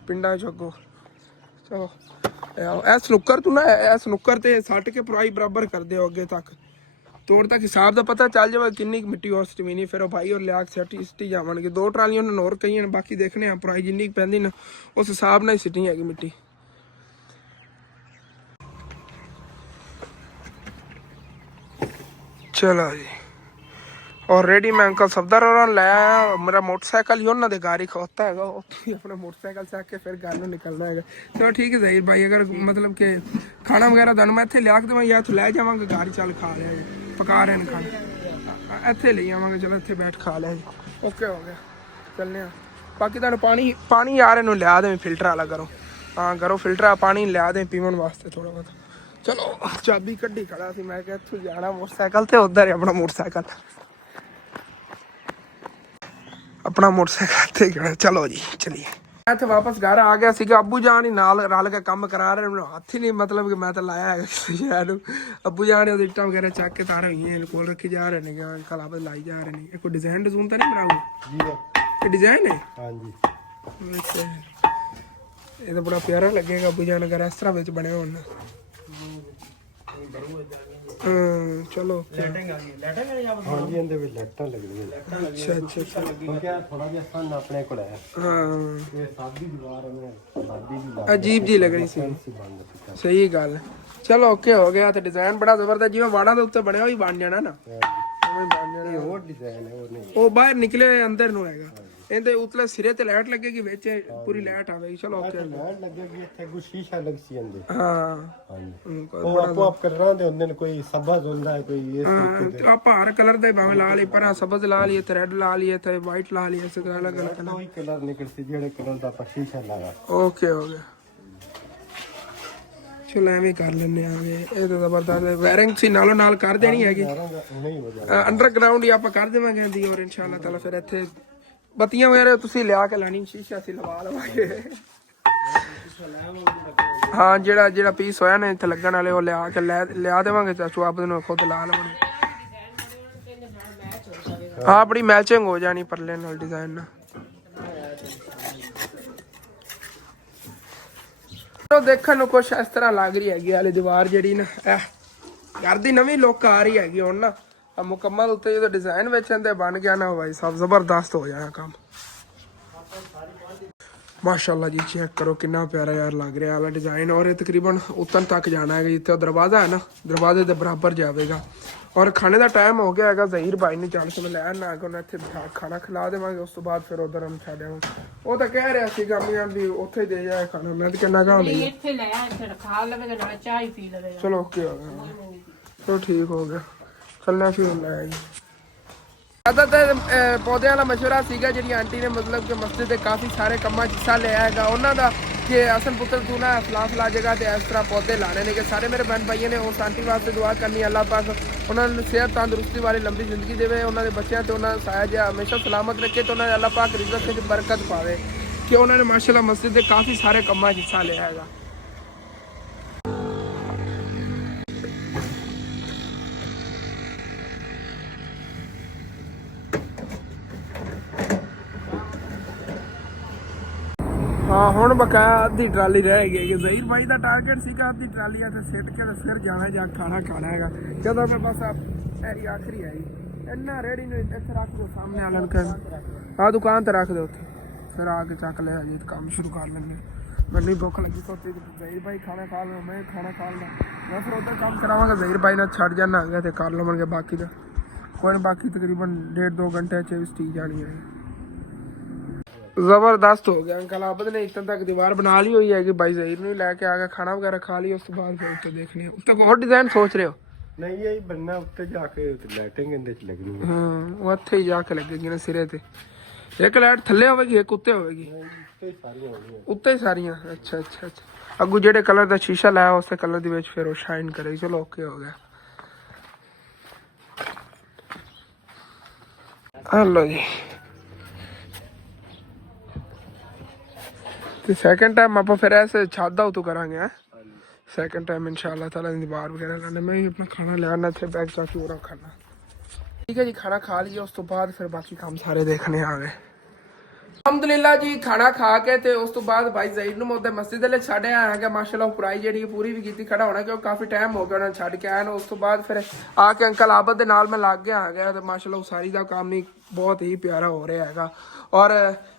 ਪਿੰਡਾਂ 'ਚ ਅੱਗੋਂ। ਚਲੋ ਇਹ ਸਨੁੱਕਰ ਤੋਂ ਨਾ ਇਹ ਸਨੁੱਕਰ ਤੇ ਸੱਟ ਕੇ ਪੁਰਾਈ ਬਰਾਬਰ ਕਰਦੇ ਹੋ ਅੱਗੇ ਤੱਕ, ਤੋੜ ਤੱਕ ਹਿਸਾਬ ਦਾ ਪਤਾ ਚੱਲ ਜਾਵੇ ਕਿੰਨੀ ਮਿੱਟੀ ਹੋਰ ਸਟਮੀਨੀ। ਫਿਰ ਉਹ ਭਾਈ ਔਰ ਲਿਆ ਕੇ ਸਿੱਟੀ ਜਾਵਣਗੇ। 2 ਟਰਾਲੀਆਂ ਉਹਨਾਂ ਨੂੰ ਹੋਰ ਕਹੀਆਂ, ਬਾਕੀ ਦੇਖਣੇ ਆ ਪੁਰਾਈ ਜਿੰਨੀ ਪੈਂਦੀ ਨਾ ਉਸ ਹਿਸਾਬ ਨਾਲ ਹੀ ਸਿੱਟਣੀ ਹੈਗੀ ਮਿੱਟੀ। ਚਲੋ ਜੀ और रेडी मैं अंकल सफदर और ले आया मेरा मोटरसाइकिल ही उन्होंने गाड़ी खोता है अपना मोटरसाइकिल से आके फिर घर निकलना है। चलो ठीक है ज़हीर भाई, अगर मतलब कि खाना वगैरह तुम मैं इतने लिया के मैं या तो लै जावांगे गाड़ी चल खा लिया जी, पका रहे हैं खाना इतने ले आवांगे, चलो इतने बैठ खा लिया जी। ओके हो गया, चलने बाकी तुम पानी यार इनू लिया दें फिल्टर वाला करो, हाँ करो फिल्टर पानी लिया दें पीवन वास्ते थोड़ा बहुत। चलो चाबी कड्डी खड़ा सी, मैं क्या इत्थों जाना मोटरसाइकिल ते उधर है अपना मोटरसाइकिल, अपना मोटरसाइकिल ते। चलो जी चलिए, मैं तो वापस घर आ गया सीगा। अबू जान ही नाल रल के काम करा रहे, मैंने हाथ ही नहीं मतलब कि मैं तो लाया है शहर। अबू जान ने इट्टा वगैरह चक के तार हुई हैं कोल रखी जा रहे हैं, कलाबत लाई जा रहे हैं। कोई डिजाइन डिजून तो नहीं बनाऊंगा ये डिजाइन है? हाँ जी। अच्छा ये तो बड़ा प्यारा लगेगा अबू जान अगर इस तरह विच बने हो ना। चलो अच्छा अच्छा अजीब जी लग रही सी, सही गल। चलो ओके हो गया, तो डिजाइन बड़ा जबरदस्त जिवें वाड़ा दे उत्ते बनया ही बन जाना ना, वो बाहर निकले अंदर नु हैगा। ਇਹਦੇ ਉਤਲੇ ਸਿਰੇ ਤੇ ਲਾਈਟ ਲੱਗੇਗੀ, ਵਿੱਚ ਪੂਰੀ ਲਾਈਟ ਆਵੇਗੀ। ਚਲੋ ਓਕੇ ਲਾਈਟ ਲੱਗੇਗੀ, ਇੱਥੇ ਕੋਈ ਸ਼ੀਸ਼ਾ ਲੱਗ ਸੀ ਅੰਦਰ। ਹਾਂ ਹਾਂਜੀ ਉਹ ਆਪੋ ਆਪ ਕਰਨਾ ਦੇ ਹੁੰਦੇ ਨੇ, ਕੋਈ ਸਬਜ਼ ਹੁੰਦਾ ਹੈ ਕੋਈ ਇਸ ਤਰੀਕੇ ਦੇ। ਆਪਾਂ ਹਰ ਕਲਰ ਦੇ ਭਾਵੇਂ ਲਾ ਲਈ, ਪਰ ਸਬਜ਼ ਲਾ ਲਈਏ ਤੇ ਰੈੱਡ ਲਾ ਲਈਏ ਤੇ ਵਾਈਟ ਲਾ ਲਈਏ, ਇਸ ਅਲੱਗ ਅਲੱਗ ਕੋਈ ਕਲਰ ਨਿਕਲ ਸੀ ਜਿਹੜੇ ਕਲਰ ਦਾ ਆਪਾਂ ਸ਼ੀਸ਼ਾ ਲਾਇਆ। ਓਕੇ ਹੋ ਗਿਆ, ਚਲੋ ਐਵੇਂ ਕਰ ਲੈਣੇ ਆਗੇ। ਇਹ ਤਾਂ ਜ਼ਬਰਦਸਤ ਵਾਇਰਿੰਗ ਸੀ ਨਾਲੋਂ ਨਾਲ ਕਰ ਦੇਣੀ ਹੈਗੀ, ਅੰਡਰਗਰਾਉਂਡ ਹੀ ਆਪਾਂ ਕਰ ਦੇਵਾਂਗੇ ਦੀ। ਔਰ ਇਨਸ਼ਾਅੱਲਾ ਤਾਲਾ ਫਿਰ ਇੱਥੇ ਬੱਤੀਆਂ ਵਗੈਰਾ ਤੁਸੀਂ ਲਿਆ ਕੇ ਲੈਣੀ, ਸ਼ੀਸ਼ਾ ਅਸੀਂ ਲਵਾ ਲਵਾਂਗੇ। ਹਾਂ ਜਿਹੜਾ ਪੀਸ ਹੋਇਆ ਨਾ ਇੱਥੇ ਲੱਗਣ ਵਾਲੇ ਉਹ ਲਿਆ ਕੇ ਲਿਆ ਦੇਵਾਂਗੇ, ਚਾਚੂ ਆਪ ਨੂੰ ਖੁਦ ਲਾ ਲਵਾਂਗੇ। ਹਾਂ ਬੜੀ ਮੈਚਿੰਗ ਹੋ ਜਾਣੀ ਪਰਲੇ ਨਾਲ ਡਿਜ਼ਾਈਨ ਨਾਲ। ਦੇਖਣ ਨੂੰ ਕੁਛ ਇਸ ਤਰ੍ਹਾਂ ਲੱਗ ਰਹੀ ਹੈਗੀ ਵਾਲੀ ਦੀਵਾਰ ਜਿਹੜੀ ਨਾ, ਘਰ ਦੀ ਨਵੀਂ ਲੁੱਕ ਆ ਰਹੀ ਹੈਗੀ ਹੁਣ ਨਾ। ਮੁਕੰਮਲ ਉੱਤੇ ਜਦੋਂ ਡਿਜ਼ਾਈਨ ਵਿੱਚ ਇਹਦੇ ਬਣ ਗਿਆ ਨਾ ਭਾਈ ਸਾਹਿਬ ਜ਼ਬਰਦਸਤ ਹੋ ਜਾਣਾ ਕੰਮ। ਮਾਸ਼ਾਅੱਲਾ ਜੀ ਚੈੱਕ ਕਰੋ ਕਿੰਨਾ ਪਿਆਰਾ ਯਾਰ ਲੱਗ ਰਿਹਾ ਵਾਲਾ ਡਿਜ਼ਾਈਨ। ਔਰ ਇਹ ਤਕਰੀਬਨ ਉੱਤਨ ਤੱਕ ਜਾਣਾ ਹੈਗਾ, ਜਿੱਥੇ ਦਰਵਾਜ਼ਾ ਹੈ ਨਾ ਦਰਵਾਜ਼ੇ ਦੇ ਬਰਾਬਰ ਜਾਵੇਗਾ। ਔਰ ਖਾਣੇ ਦਾ ਟਾਈਮ ਹੋ ਗਿਆ ਹੈਗਾ, ਜ਼ਹੀਰ ਭਾਈ ਨੇ ਚੱਲ ਸਮੇਂ ਲੈਣ ਨਾ ਕਿ ਉਹਨੇ ਇੱਥੇ ਬਿਠਾ ਖਾਣਾ ਖਿਲਾ ਦੇਵਾਂਗੇ, ਉਸ ਤੋਂ ਬਾਅਦ ਫਿਰ ਉਧਰ ਹਮ ਛੱਡ ਆਵਾਂਗੇ। ਉਹ ਤਾਂ ਕਹਿ ਰਿਹਾ ਸੀਗਾ ਮੀਆਂ ਵੀ ਉੱਥੇ ਦੇ ਜਾਏ ਖਾਣਾ, ਮੈਂ ਤਾਂ ਕਹਿੰਦਾ ਕਹਾਂ ਨਹੀਂ ਇੱਥੇ ਲੈ ਆ, ਇੱਥੇ ਖਾ ਲਵੇਗਾ ਨਾਲ ਚਾਹ ਹੀ ਪੀ ਲਵੇਗਾ। ਚਲੋ ਓਕੇ ਹੋ ਗਿਆ, ਚਲੋ ਠੀਕ ਹੋ ਗਿਆ, ਚੱਲਣਾ ਸ਼ੁਰੂ ਲੈ ਜੀ। ਜ਼ਿਆਦਾਤਰ ਪੌਦਿਆਂ ਵਾਲਾ ਮਸ਼ਵਰਾ ਸੀਗਾ ਜਿਹੜੀ ਆਂਟੀ ਨੇ ਮਤਲਬ ਕਿ ਮਸਜਿਦ ਦੇ ਕਾਫੀ ਸਾਰੇ ਕੰਮਾਂ 'ਚ ਹਿੱਸਾ ਲਿਆ ਹੈਗਾ ਉਹਨਾਂ ਦਾ, ਕਿ ਹਸਨ ਪੁੱਤਰ ਤੂੰ ਨਾ ਫਲਾਫ ਲਾ ਜਗ੍ਹਾ ਤੇ ਇਸ ਤਰ੍ਹਾਂ ਪੌਦੇ ਲਾਣੇ ਨੇ। ਕਿ ਸਾਰੇ ਮੇਰੇ ਭੈਣ ਭਾਈਆਂ ਨੇ ਉਸ ਆਂਟੀ ਵਾਸਤੇ ਦੁਆ ਕਰਨੀ, ਅੱਲਾਹ ਪਾਕ ਉਹਨਾਂ ਨੂੰ ਸਿਹਤ ਤੰਦਰੁਸਤੀ ਵਾਲੀ ਲੰਬੀ ਜ਼ਿੰਦਗੀ ਦੇਵੇ, ਉਹਨਾਂ ਦੇ ਬੱਚਿਆਂ ਤੇ ਉਹਨਾਂ ਦਾ ਸਾਇਆ ਜਿਹਾ ਹਮੇਸ਼ਾ ਸਲਾਮਤ ਰੱਖੇ, ਤੇ ਉਹਨਾਂ ਦੇ ਅੱਲਾਹ ਪਾਕ ਰਿਜ਼ਕ ਵਿੱਚ ਬਰਕਤ ਪਾਵੇ, ਕਿ ਉਹਨਾਂ ਨੇ ਮਾਸ਼ਾਅੱਲਾ ਮਸਜਿਦ ਦੇ ਕਾਫੀ ਸਾਰੇ ਕੰਮਾਂ 'ਚ ਹਿੱਸਾ ਲਿਆ ਹੈਗਾ। हाँ हुण बकाया अद्धी ट्राली रह गई कि ज़हीर भाई का टारगेट सीगा अद्धी ट्रालियां ते सिट के ते फिर जाना जा खाना खाना है। चलो मैं बस आप मेरी आखिरी है इन्ना रेडी ने इत्थे रख दो सामने वाले का, हाँ दुकान ते रख दो उत्थे, फिर आके चक ले जी काम शुरू कर लेंगे। मैनू भुख लगी तो ज़हीर भाई खाना खा लो, मैं खाना खा ला, मैं फिर उधर काम करावांगा। ज़हीर भाई ने छड़ जाना है तो कर लवेंगे बाकी का कोई, बाकी तकरीबन 1.5-2 घंटे च स्टीच जानी है। जबरदस्त हो गया अंकल आबद ने इतने तक दीवार बना ली हुई है कि भाई ज़हीर ने लैके आ गया, खाना वगैरह खा लिया, उस बाद फिर उत्ते देखने उत्ते और डिजाइन सोच रहे हो? नहीं यही बनना उत्ते जाके लाइटिंग इंदे च लगनी है। हां वो उत्ते ही जाके लगेगी ना सिरे ते, एक लाइट थल्ले होगी एक उत्ते होगी, उत्ते ही सारियां। अच्छा अच्छा अच्छा अगू जेड़े कलर दा शीशा लाया उस कलर दी विच फिर वो शाइन करेगी। चलो ओके हो गया। हेलो जी तो सैकेंड टाइम आप फिर ऐसे छादा उतू करांगे हैं सैकेंड टाइम इंशाल्लाह ताला दीवार वगैरह लाने। मैं भी अपना खाना ले आना थे बैग चाकी और खाना ठीक है जी। खाना खा लिया उस तो बाद फिर बाकी काम सारे देखने आ गए अलहमदुलिल्लाह जी। खाना खा के ते उस तो बाद भाई ज़हीर नूं मैं मस्जिद ले छड्ड आया है माशाअल्लाह पुराई जी पूरी भी की खड़ा होना क्योंकि काफ़ी टाइम हो गया उन्होंने छड्ड के आया ना। उस तो बाद फिर आके अंकल आबद दे नाल मैं लग गया है तो माशाअल्लाह उसारी का काम नहीं ਬਹੁਤ ਹੀ ਪਿਆਰਾ ਹੋ ਰਿਹਾ ਹੈਗਾ। ਔਰ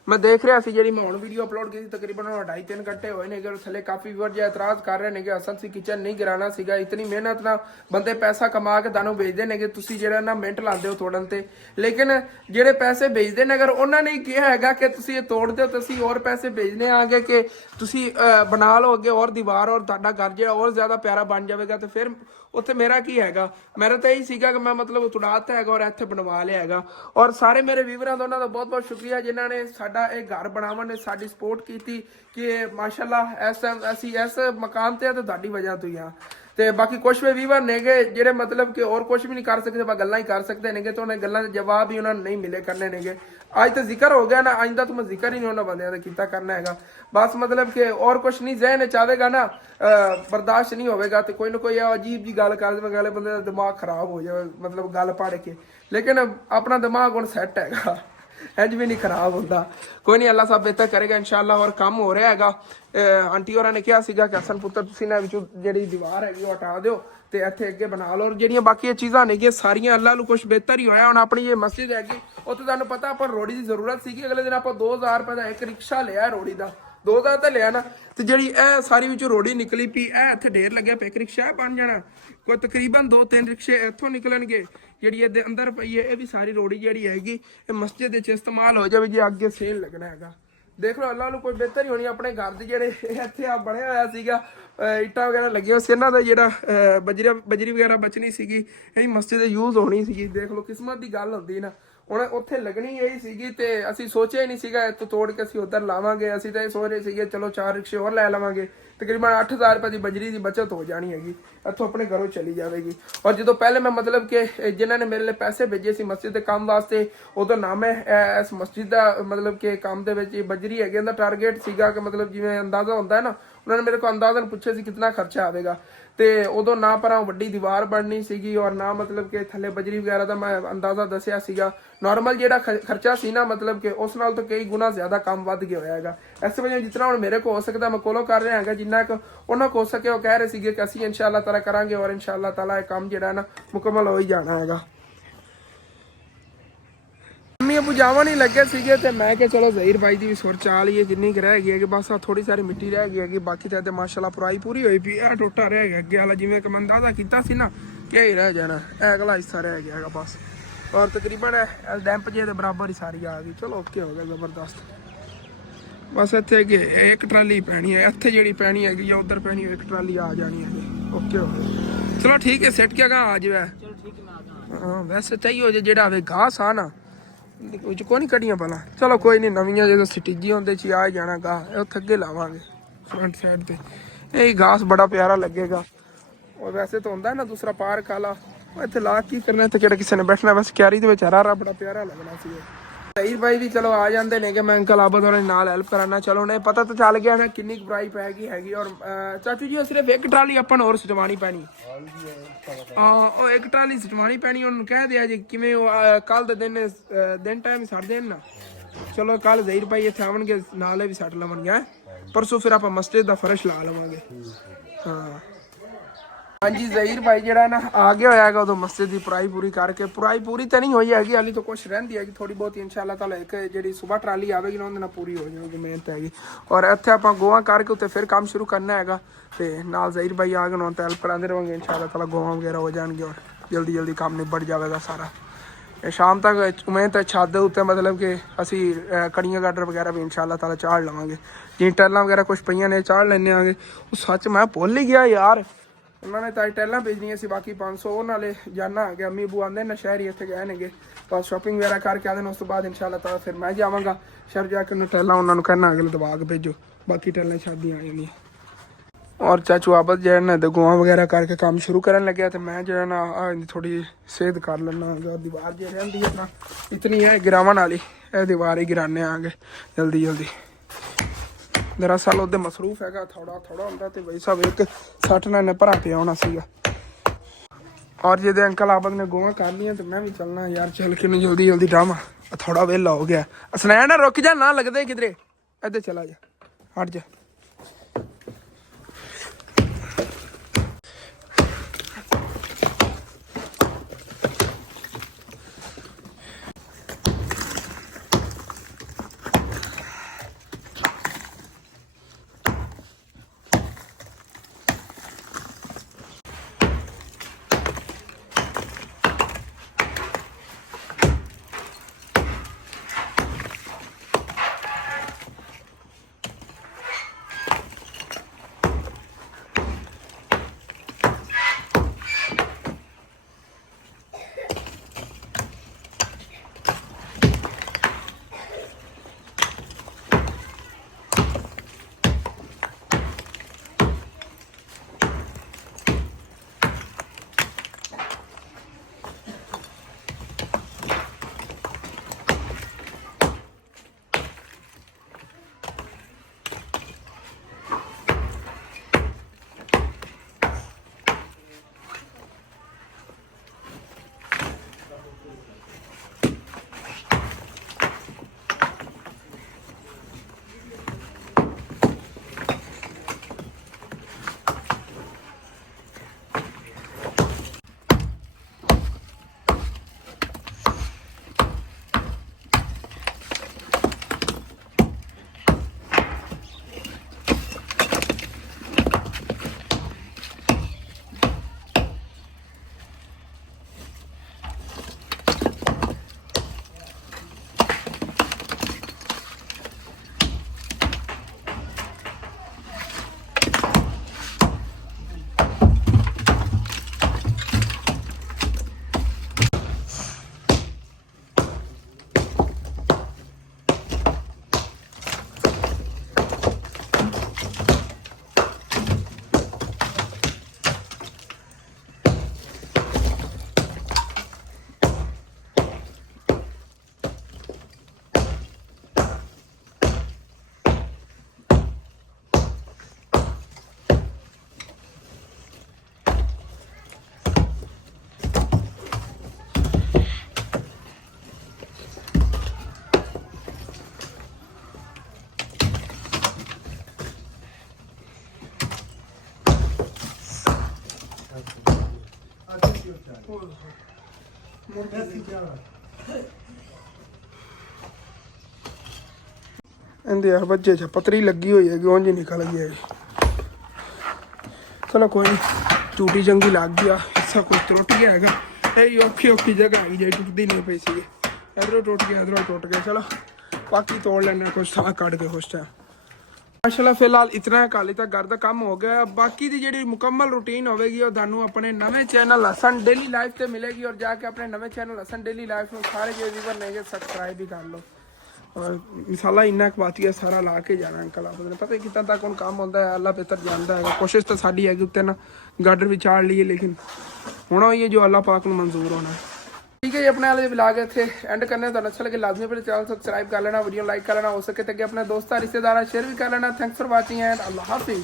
ਮੈਂ ਦੇਖ ਰਿਹਾ ਸੀ ਜਿਹੜੀ ਮੈਂ ਹੁਣ ਵੀਡੀਓ ਅਪਲੋਡ ਕੀਤੀ ਤਕਰੀਬਨ 2.5-3 ਘੰਟੇ ਹੋਏ ਨੇ ਕਿ ਥੱਲੇ ਕਾਫੀ ਵੀਰ ਜੇ ਇਤਰਾਜ਼ ਕਰ ਰਹੇ ਨੇ ਕਿ ਅਸਲ ਸੀ ਕਿਚਨ ਨਹੀਂ ਗਿਰਾਣਾ ਸੀਗਾ, ਇਤਨੀ ਮਿਹਨਤ ਨਾਲ ਬੰਦੇ ਪੈਸਾ ਕਮਾ ਕੇ ਤੁਹਾਨੂੰ ਭੇਜਦੇ ਨੇ ਕਿ ਤੁਸੀਂ ਜਿਹੜਾ ਨਾ ਮਿੰਟ ਲਾਉਂਦੇ ਹੋ ਤੋੜਨ ਤੇ, ਲੇਕਿਨ ਜਿਹੜੇ ਪੈਸੇ ਭੇਜਦੇ ਨੇ ਅਗਰ ਉਹਨਾਂ ਨੇ ਕਿਹਾ ਹੈਗਾ ਕਿ ਤੁਸੀਂ ਇਹ ਤੋੜ ਦਿਓ ਤੁਸੀਂ ਹੋਰ ਪੈਸੇ ਭੇਜਨੇ ਆਗੇ ਕਿ ਤੁਸੀਂ ਬਣਾ ਲਓ ਅੱਗੇ ਹੋਰ ਦੀਵਾਰ ਔਰ ਤੁਹਾਡਾ ਘਰ ਜਿਹੜਾ ਹੋਰ ਜ਼ਿਆਦਾ ਪਿਆਰਾ ਬਣ ਜਾਵੇਗਾ, ਤੇ ਫਿਰ ਉੱਥੇ ਮੇਰਾ ਕੀ ਹੈਗਾ। ਮੇਰਾ ਤਾਂ ਇਹੀ ਸੀਗਾ ਕਿ ਮੈਂ ਮਤਲਬ ਤੁੜਾਤਾ ਹੈਗਾ ਔਰ ਇੱਥੇ ਬਣਵਾ ਲਿਆ ਹੈਗਾ। ਔਰ ਸਾਰੇ ਮੇਰੇ ਵੀਵਰਾਂ ਦਾ ਉਹਨਾਂ ਦਾ ਬਹੁਤ ਬਹੁਤ ਸ਼ੁਕਰੀਆ ਜਿਨ੍ਹਾਂ ਨੇ ਸਾਡਾ ਇਹ ਘਰ ਬਣਾਉਣ ਨੇ ਸਾਡੀ ਸਪੋਰਟ ਕੀਤੀ ਕਿ ਮਾਸ਼ਾਅੱਲਾ ਅਸੀਂ ਇਸ ਮਕਾਮ ਤੇ ਆ ਤੇ ਤੁਹਾਡੀ ਵਜ੍ਹਾ ਤੋਂ ਹੀ ਆ। ਤੇ ਬਾਕੀ ਕੁਛ ਵੀ ਵੀਵਰ ਨੇਗੇ ਜਿਹੜੇ ਮਤਲਬ ਕਿ ਹੋਰ ਕੁਝ ਵੀ ਨਹੀਂ ਕਰ ਸਕਦੇ ਬਸ ਗੱਲਾਂ ਹੀ ਕਰ ਸਕਦੇ ਨੇਗੇ, ਤੇ ਉਹਨਾਂ ਗੱਲਾਂ ਦੇ ਜਵਾਬ ਹੀ ਉਹਨਾਂ ਨੂੰ ਨਹੀਂ ਮਿਲੇ ਕਰਨੇ ਨੇਗੇ। ਅੱਜ ਤਾਂ ਜ਼ਿਕਰ ਹੋ ਗਿਆ ਨਾ, ਆਇੰਦਾ ਤਾਂ ਮੈਂ ਜ਼ਿਕਰ ਹੀ ਨਹੀਂ ਉਹਨਾਂ ਬੰਦਿਆਂ ਦਾ ਕੀਤਾ ਕਰਨਾ ਹੈਗਾ। ਬਸ ਮਤਲਬ ਕਿ ਔਰ ਕੁਛ ਨਹੀਂ ਜ਼ਹਿਨ ਚਾਹੇਗਾ ਨਾ ਬਰਦਾਸ਼ਤ ਨਹੀਂ ਹੋਵੇਗਾ ਤੇ ਕੋਈ ਨਾ ਕੋਈ ਅਜੀਬ ਜੀ ਗੱਲ ਕਰ ਦੇਵੇ, ਬੰਦੇ ਦਾ ਦਿਮਾਗ ਖਰਾਬ ਹੋ ਜਾਵੇ ਮਤਲਬ ਗੱਲ ਪੜ੍ਹ ਕੇ, ਲੇਕਿਨ ਆਪਣਾ ਦਿਮਾਗ ਹੁਣ ਸੈੱਟ ਹੈਗਾ, ਇੰਜ ਵੀ ਨਹੀਂ ਖਰਾਬ ਹੁੰਦਾ। ਕੋਈ ਨਹੀਂ, ਅੱਲਾ ਸਭ ਬਿਹਤਰ ਕਰੇਗਾ ਇਨਸ਼ਾਅੱਲਾ। ਔਰ ਕੰਮ ਹੋ ਰਿਹਾ ਹੈਗਾ। ਆਂਟੀ ਹੋਰਾਂ ਨੇ ਕਿਹਾ ਸੀਗਾ ਕਿ ਹਸਨ ਪੁੱਤਰ ਤੁਸੀਂ ਨਾ ਵਿੱਚੋਂ ਜਿਹੜੀ ਦੀਵਾਰ ਹੈਗੀ ਉਹ ਹਟਾ ਦਿਓ ਤੇ ਇੱਥੇ ਅੱਗੇ ਬਣਾ ਲਓ। ਔਰ ਜਿਹੜੀਆਂ ਬਾਕੀ ਚੀਜ਼ਾਂ ਨੇਗੀਆਂ ਸਾਰੀਆਂ ਅੱਲਾ ਨੂੰ ਕੁਛ ਬਿਹਤਰ ਹੀ ਹੋਇਆ। ਹੁਣ ਆਪਣੀ ਇਹ ਮਸਜਿਦ ਹੈਗੀ ਉੱਥੇ ਤੁਹਾਨੂੰ ਪਤਾ ਆਪਾਂ ਰੋੜੀ ਦੀ ਜ਼ਰੂਰਤ ਸੀਗੀ, ਅਗਲੇ ਦਿਨ ਆਪਾਂ 2000 ਰੁਪਏ ਦਾ ਇੱਕ ਰਿਕਸ਼ਾ ਲਿਆ ਰੋੜੀ ਦਾ, 2000 ਤਾਂ ਲਿਆ ਨਾ, ਤੇ ਜਿਹੜੀ ਇਹ ਸਾਰੀ ਵਿੱਚੋਂ ਰੋੜੀ ਨਿਕਲੀ ਪਈ ਇਹ ਇੱਥੇ ਢੇਰ ਲੱਗਿਆ ਪਿਆ, ਇੱਕ ਰਿਕਸ਼ਾ ਬਣ ਜਾਣਾ ਕੋਈ ਤਕਰੀਬਨ 2-3 ਰਿਕਸ਼ੇ ਇੱਥੋਂ ਨਿਕਲਣਗੇ। ਜਿਹੜੀ ਇਹਦੇ ਅੰਦਰ ਪਈ ਹੈ ਇਹ ਵੀ ਸਾਰੀ ਰੋੜੀ ਜਿਹੜੀ ਹੈਗੀ ਇਹ ਮਸਜਿਦ ਵਿੱਚ ਇਸਤੇਮਾਲ ਹੋ ਜਾਵੇ ਜੇ ਅੱਗੇ ਸੇਲ ਲੱਗਣਾ ਹੈਗਾ। ਦੇਖ ਲਓ ਅੱਲਾ ਨੂੰ ਕੋਈ ਬਿਹਤਰ ਹੀ ਹੋਣੀ। ਆਪਣੇ ਘਰ ਦੇ ਜਿਹੜੇ ਇੱਥੇ ਆ ਬਣਿਆ ਹੋਇਆ ਸੀਗਾ ਇੱਟਾਂ ਵਗੈਰਾ ਲੱਗੀਆਂ ਸੀ, ਇਹਨਾਂ ਦਾ ਜਿਹੜਾ ਬਜਰੀ ਵਗੈਰਾ ਬਚਣੀ ਸੀਗੀ ਇਹ ਮਸਜਿਦ ਦੇ ਯੂਜ਼ ਹੋਣੀ ਸੀਗੀ। ਦੇਖ ਲਓ ਕਿਸਮਤ ਦੀ ਗੱਲ ਹੁੰਦੀ ਨਾ, ਹੁਣ ਉੱਥੇ ਲੱਗਣੀ ਇਹੀ ਸੀਗੀ ਤੇ ਅਸੀਂ ਸੋਚਿਆ ਹੀ ਨਹੀਂ ਸੀਗਾ ਇੱਥੋਂ ਤੋੜ ਕੇ ਅਸੀਂ ਉੱਧਰ ਲਾਵਾਂਗੇ। ਅਸੀਂ ਤਾਂ ਇਹ ਸੋਚ ਰਹੇ ਸੀਗੇ ਚਲੋ 4 ਰਿਕਸ਼ੇ ਹੋਰ ਲੈ ਲਵਾਂਗੇ, ਤਕਰੀਬਨ 8000 ਰੁਪਏ ਦੀ ਬਜਰੀ ਦੀ ਬਚਤ ਹੋ ਜਾਣੀ ਹੈਗੀ, ਇੱਥੋਂ ਆਪਣੇ ਘਰੋਂ ਚਲੀ ਜਾਵੇਗੀ। ਔਰ ਜਦੋਂ ਪਹਿਲੇ ਮੈਂ ਮਤਲਬ ਕਿ ਜਿਨ੍ਹਾਂ ਨੇ ਮੇਰੇ ਲਈ ਪੈਸੇ ਭੇਜੇ ਸੀ ਮਸਜਿਦ ਦੇ ਕੰਮ ਵਾਸਤੇ, ਉਦੋਂ ਨਾ ਮੈਂ ਇਸ ਮਸਜਿਦ ਦਾ ਮਤਲਬ ਕਿ ਕੰਮ ਦੇ ਵਿੱਚ ਬਜਰੀ ਹੈਗੀ ਇਹਦਾ ਟਾਰਗੇਟ ਸੀਗਾ ਕਿ ਮਤਲਬ ਜਿਵੇਂ ਅੰਦਾਜ਼ਾ ਹੁੰਦਾ ਹੈ ਨਾ, ਉਹਨਾਂ ਨੇ ਮੇਰੇ ਕੋਲ ਅੰਦਾਜ਼ਨ ਪੁੱਛਿਆ ਸੀ ਕਿੰਨਾ ਖਰਚਾ ਆਵੇਗਾ, ਤੇ ਉਦੋਂ ਨਾ ਪਰ ਵੱਡੀ ਦੀਵਾਰ ਬਣਨੀ ਸੀਗੀ ਔਰ ਨਾ ਮਤਲਬ ਕਿ ਥੱਲੇ ਬਜਰੀ ਵਗੈਰਾ ਦਾ ਮੈਂ ਅੰਦਾਜ਼ਾ ਦੱਸਿਆ ਸੀਗਾ। ਨਾਰਮਲ ਜਿਹੜਾ ਖਰਚਾ ਸੀ ਨਾ ਮਤਲਬ ਕਿ ਉਸ ਨਾਲ ਤਾਂ ਕਈ ਗੁਣਾ ਜ਼ਿਆਦਾ ਕੰਮ ਵੱਧ ਗਿਆ ਹੋਇਆ ਹੈਗਾ। ਇਸ ਵਜ੍ਹਾ ਜਿਤਨਾ ਹੁਣ ਮੇਰੇ ਕੋਲ ਹੋ ਸਕਦਾ ਮੈਂ ਕੋਲੋਂ ਕਰ ਰਿਹਾ ਹੈਗਾ, ਜਿੰਨਾ ਕੁ ਉਹਨਾਂ ਕੋਲ ਹੋ ਸਕੇ ਉਹ ਕਹਿ ਰਹੇ ਸੀਗੇ ਕਿ ਅਸੀਂ ਇਨਸ਼ਾਅੱਲਾ ਤਾਲਾ ਕਰਾਂਗੇ ਔਰ ਇਨਸ਼ਾਅੱਲਾ ਤਾਲਾ ਇਹ ਕੰਮ ਜਿਹੜਾ ਨਾ ਮੁਕੰਮਲ ਹੋ ਹੀ ਜਾਣਾ ਹੈਗਾ। ਮੰਮੀ ਅਬੂ ਜਾਵਾਂ ਨਹੀਂ ਲੱਗੇ ਸੀਗੇ ਤੇ ਮੈਂ ਕਿਹਾ ਚਲੋ ਜ਼ਹੀਰ ਭਾਈ ਦੀ ਵੀ ਸੁਰ ਚਾ ਲਈਏ ਜਿੰਨੀ ਕੁ ਰਹਿ ਗਈ ਹੈ ਕਿ ਬਸ ਆ ਥੋੜੀ ਸਾਰੀ ਮਿੱਟੀ ਰਹਿ ਗਈ ਹੈਗੀ, ਬਾਕੀ ਤਾਂ ਮਾਸ਼ਾਅੱਲਾ ਪੁਰਾਈ ਪੂਰੀ ਹੋਈ ਪਈ। ਇਹ ਟੋਟਾ ਰਹਿ ਗਿਆ ਅੱਗੇ ਵਾਲਾ ਜਿਵੇਂ ਕਿ ਮੈਂ ਅੰਦਾਜ਼ਾ ਕੀਤਾ ਸੀ ਨਾ ਕਿ ਹੀ ਰਹਿ ਜਾਣਾ, ਇਹ ਅਗਲਾ ਹਿੱਸਾ ਰਹਿ ਗਿਆ ਹੈਗਾ ਬਸ। ਔਰ ਤਕਰੀਬਨ ਡੈਂਪ ਜੇ ਦੇ ਬਰਾਬਰ ਹੀ ਸਾਰੀ ਆ ਗਈ। ਚਲੋ ਓਕੇ ਹੋ ਗਿਆ ਜ਼ਬਰਦਸਤ। ਬਸ ਇੱਥੇ ਅੱਗੇ ਇੱਕ ਟਰਾਲੀ ਪੈਣੀ ਹੈ, ਇੱਥੇ ਜਿਹੜੀ ਪੈਣੀ ਹੈਗੀ ਜਾਂ ਉੱਧਰ ਪੈਣੀ ਇੱਕ ਟਰਾਲੀ ਆ ਜਾਣੀ ਹੈਗੀ। ਓਕੇ ਹੋ ਗਿਆ, ਚਲੋ ਠੀਕ ਹੈ ਸਿੱਟ ਕੇ ਗਾ ਆ ਜਾਵੇ। ਹਾਂ ਵੈਸੇ ਚਾਹੀਏ ਹੋ ਜੇ ਜਿਹੜਾ ਵੇ ਘਾਸ ਆ ਨਾ ਉਹ ਕੋਈ ਨਹੀਂ ਕੱਢੀਆਂ ਪਹਿਲਾਂ। ਚਲੋ ਕੋਈ ਨਹੀਂ, ਨਵੀਆਂ ਜਦੋਂ ਸਟਿੱਜੀ ਹੁੰਦੇ ਚ ਆ ਜਾਣਾ ਗਾ, ਉੱਥੇ ਅੱਗੇ ਲਾਵਾਂਗੇ ਫਰੰਟ ਸਾਈਡ ਤੇ। ਇਹ ਘਾਸ ਬੜਾ ਪਿਆਰਾ ਲੱਗੇਗਾ। ਔਰ ਵੈਸੇ ਤਾਂ ਹੁੰਦਾ ਨਾ ਦੂਸਰਾ ਪਾਰਕ ਵਾਲਾ, ਇੱਥੇ ਲਾ ਕੀ ਕਰਨਾ, ਇੱਥੇ ਕਿਹੜਾ ਕਿਸੇ ਨੇ ਬੈਠਣਾ, ਬਸ ਕਿਆਰੀ ਦੇ ਵਿੱਚ ਹਰਾ ਬੜਾ ਪਿਆਰਾ ਲੱਗਣਾ ਸੀ। ਜ਼ਹੀਰ ਭਾਈ ਵੀ ਚਲੋ ਆ ਜਾਂਦੇ ਨੇ ਕਿ ਮੈਂ ਅੰਕਲ ਆਬਦ ਉਹਨਾਂ ਨਾਲ ਹੈਲਪ ਕਰਾਨਾ। ਚਲੋ ਨੇ ਪਤਾ ਤਾਂ ਚੱਲ ਗਿਆ ਨਾ ਕਿੰਨੀ ਕੁ ਬਰਾਈ ਪੈ ਗਈ ਹੈਗੀ। ਔਰ ਚਾਚੂ ਜੀ ਸਿਰਫ ਇੱਕ ਟਰਾਲੀ ਆਪਾਂ ਨੂੰ ਹੋਰ ਸਟਵਾਣੀ ਪੈਣੀ, ਉਹ ਇੱਕ ਟਰਾਲੀ ਸਟਵਾਣੀ ਪੈਣੀ। ਉਹਨੂੰ ਕਹਿ ਦਿਆ ਜੀ ਕਿਵੇਂ ਉਹ ਕੱਲ ਦੇ ਦਿਨ ਟਾਈਮ ਛੱਡ ਦੇਣ ਨਾ। ਚਲੋ ਕੱਲ ਜ਼ਹੀਰ ਭਾਈ ਇੱਥੇ ਆਉਣਗੇ ਨਾਲੇ ਵੀ ਸੱਟ ਲਵਣਗੇ, ਪਰਸੋਂ ਫਿਰ ਆਪਾਂ ਮਸਜਿਦ ਦਾ ਫਰਸ਼ ਲਾ ਲਵਾਂਗੇ। ਹਾਂ ਹਾਂਜੀ ਜ਼ਹੀਰ ਭਾਈ ਜਿਹੜਾ ਨਾ ਆ ਗਿਆ ਹੋਇਆ ਹੈਗਾ ਉਦੋਂ ਮਸਜਿਦ ਦੀ ਪੁਰਾਈ ਪੂਰੀ ਕਰਕੇ। ਪੁਰਾਈ ਪੂਰੀ ਤਾਂ ਨਹੀਂ ਹੋਈ ਹੈਗੀ ਹਾਲੀ, ਤਾਂ ਕੁਛ ਰਹਿੰਦੀ ਹੈਗੀ ਥੋੜੀ ਬਹੁਤ ਇਨਸ਼ਾਅੱਲਾ ਤਾਲਾ। ਇੱਕ ਜਿਹੜੀ ਸੁਬਾਹ ਟਰਾਲੀ ਆਵੇਗੀ ਨਾ ਉਹਦੇ ਨਾਲ ਪੂਰੀ ਹੋ ਜਾਵੇਗੀ ਮਿਹਨਤ ਹੈਗੀ। ਔਰ ਇੱਥੇ ਆਪਾਂ ਗੋਹਾ ਕਰਕੇ ਉੱਤੇ ਫਿਰ ਕੰਮ ਸ਼ੁਰੂ ਕਰਨਾ ਹੈਗਾ, ਤੇ ਨਾਲ ਜ਼ਹੀਰ ਭਾਈ ਆ ਗਏ ਨਾ ਤਾਂ ਹੈਲਪ ਕਰਾਉਂਦੇ ਰਹਾਂਗੇ ਇਨਸ਼ਾਅੱਲਾ ਤਾਲਾ। ਗੋਹਾ ਵਗੈਰਾ ਹੋ ਜਾਣਗੇ ਔਰ ਜਲਦੀ ਜਲਦੀ ਕੰਮ ਨਿਬੜ ਜਾਵੇਗਾ ਸਾਰਾ। ਸ਼ਾਮ ਤੱਕ ਉਮੀਦ ਤਾਂ ਛੱਤ ਦੇ ਉੱਤੇ ਮਤਲਬ ਕਿ ਅਸੀਂ ਕੜੀਆਂ ਗਾਡਰ ਵਗੈਰਾ ਵੀ ਇਨਸ਼ਾਅੱਲਾ ਤਾਲਾ ਚਾੜ ਲਵਾਂਗੇ। ਜਿਵੇਂ ਟੈਲਾਂ ਵਗੈਰਾ ਕੁਛ ਪਈਆਂ ਨੇ ਚਾੜ ਲੈਣੇ ਆਂਗੇ। ਉਹ ਸੱਚ ਮੈਂ ਭੁੱਲ ਹੀ ਗਿਆ ਯਾਰ, ਉਹਨਾਂ ਨੇ ਤਾਂ ਟੈਲਾਂ ਭੇਜਣੀਆਂ ਸੀ ਬਾਕੀ 500 ਉਹ ਨਾਲੇ ਜਾਣਾ ਆ ਗਿਆ। ਅੰਮੀ ਅਬੂ ਆਉਂਦੇ ਨੇ ਸ਼ਹਿਰੀ ਇੱਥੇ ਗਏ ਨੇਗੇ, ਬਸ ਸ਼ਾਪਿੰਗ ਵਗੈਰਾ ਕਰਕੇ ਆਉਂਦੇ ਨੇ। ਉਸ ਤੋਂ ਬਾਅਦ ਇਨਸ਼ਾਅੱਲਾ ਤਾਲਾ ਫਿਰ ਮੈਂ ਜਾਵਾਂਗਾ ਸ਼ਹਿਰ ਜਾ ਕੇ ਉਹਨੂੰ ਟੈਲਾਂ ਉਹਨਾਂ ਨੂੰ ਕਹਿਣਾ ਅਗਲੇ ਦਬਾ ਕੇ ਭੇਜੋ, ਬਾਕੀ ਟੈਲਾਂ ਸ਼ਾਦੀਆਂ ਆ ਜਾਂਦੀਆਂ। ਔਰ ਚਾਚੂ ਆਬਦ ਜਿਹੜਾ ਨਾ ਗੋਹਾ ਵਗੈਰਾ ਕਰਕੇ ਕੰਮ ਸ਼ੁਰੂ ਕਰਨ ਲੱਗਿਆ, ਤੇ ਮੈਂ ਜਿਹੜਾ ਨਾ ਥੋੜੀ ਸੇਧ ਕਰ ਲੈਣਾ। ਦੀਵਾਰ ਜੇ ਰਹਿੰਦੀ ਹੈ ਨਾ ਇਤਨੀ ਹੈ ਗਿਰਾਵਣ ਵਾਲੀ, ਇਹ ਦੀਵਾਰ ਹੀ ਗਿਰਾਨੇ ਆਂਗੇ ਜਲਦੀ ਜਲਦੀ। ਦਰਅਸਲ ਉਹਦੇ ਮਸਰੂਫ ਹੈਗਾ, ਥੋੜਾ ਹੁੰਦਾ ਤੇ ਬਈ ਸਾਹਿਬ ਇੱਕ 60 ਨਾਲ ਭਰਾ ਪਿਆ ਹੋਣਾ ਸੀਗਾ। ਔਰ ਜਿਹਦੇ ਅੰਕਲ ਆਬਦ ਨੇ ਗੋਹਾ ਕਰ ਲਈਆਂ ਤੇ ਮੈਂ ਵੀ ਚੱਲਣਾ ਯਾਰ, ਚੱਲ ਕੇ ਜਲਦੀ ਜਲਦੀ ਡਰਾਮਾ ਥੋੜਾ ਵੇਲਾ ਹੋ ਗਿਆ। ਅਸਨੈਨ ਨਾ ਰੁਕ ਜਾ, ਨਾ ਲੱਗਦੇ ਕਿਧਰੇ, ਇੱਧਰ ਚਲਾ ਜਾ, ਹਟ ਜਾ। ਇਹਦੇ ਯਾਰ ਬੱਜੇ ਚ ਪਤਰੀ ਲੱਗੀ ਹੋਈ ਹੈ, ਉਂਝ ਨਿਕਲ ਗਈ ਹੈ। ਚਲੋ ਕੋਈ ਨੀ, ਟੂਟੀ ਚੰਗੀ ਲੱਗ ਗਿਆ, ਹਿੱਸਾ ਕੁਝ ਟੁੱਟ ਗਿਆ ਹੈਗਾ। ਇਹ ਔਖੀ ਜਗ੍ਹਾ ਹੈਗੀ ਜਿਹੜੀ ਟੁੱਟਦੀ ਨਹੀਂ ਪਈ ਸੀ। ਇਧਰੋਂ ਟੁੱਟ ਗਿਆ, ਇਧਰੋਂ ਟੁੱਟ ਗਿਆ। ਚਲੋ ਬਾਕੀ ਤੋੜ ਲੈਣਾ ਕੁਛ ਸਾਹ ਕੱਢ ਕੇ ਉਸ ਟਾਈਮ। ਮਾਸ਼ਾਅੱਲਾ ਫਿਲਹਾਲ ਇਤਨਾ ਕਾਲੀ ਤੱਕ ਘਰ ਦਾ ਕੰਮ ਹੋ ਗਿਆ। ਬਾਕੀ ਦੀ ਜਿਹੜੀ ਮੁਕੰਮਲ ਰੂਟੀਨ ਹੋਵੇਗੀ ਉਹ ਤੁਹਾਨੂੰ ਆਪਣੇ ਨਵੇਂ ਚੈਨਲ ਹਸਨ ਡੇਲੀ ਲਾਈਫ ਤੇ ਮਿਲੇਗੀ। ਔਰ ਜਾ ਕੇ ਆਪਣੇ ਨਵੇਂ ਚੈਨਲ ਹਸਨ ਡੇਲੀ ਲਾਈਫ ਨੂੰ ਸਾਰੇ ਜੋ ਵੀਵਰ ਨੇ ਸਬਸਕ੍ਰਾइब भी कर लो। और मिसाला इन्ना बाती है सारा ला के जाना अंकल आप पता कितना तक हुण काम होंदा है, अल्लाह बेहतर जानता है। कोशिश तो साडी है कि उत्ते ना गार्डर भी चाड़ लिए, लेकिन हुण ये जो अल्लाह पाक नूं मंजूर होना है। ठीक है जी, अपने वाले ब्लॉग इत्थे एंड करने। तुहानूं अच्छा लगे लाजमी अपने चैनल सब्सक्राइब कर लेना, वीडियो लाइक कर लेना, हो सके तो अपने दोस्तां रिश्तेदारां शेयर भी कर लेना। थैंक्स फॉर वाचिंग एंड अल्लाह हाफिज़।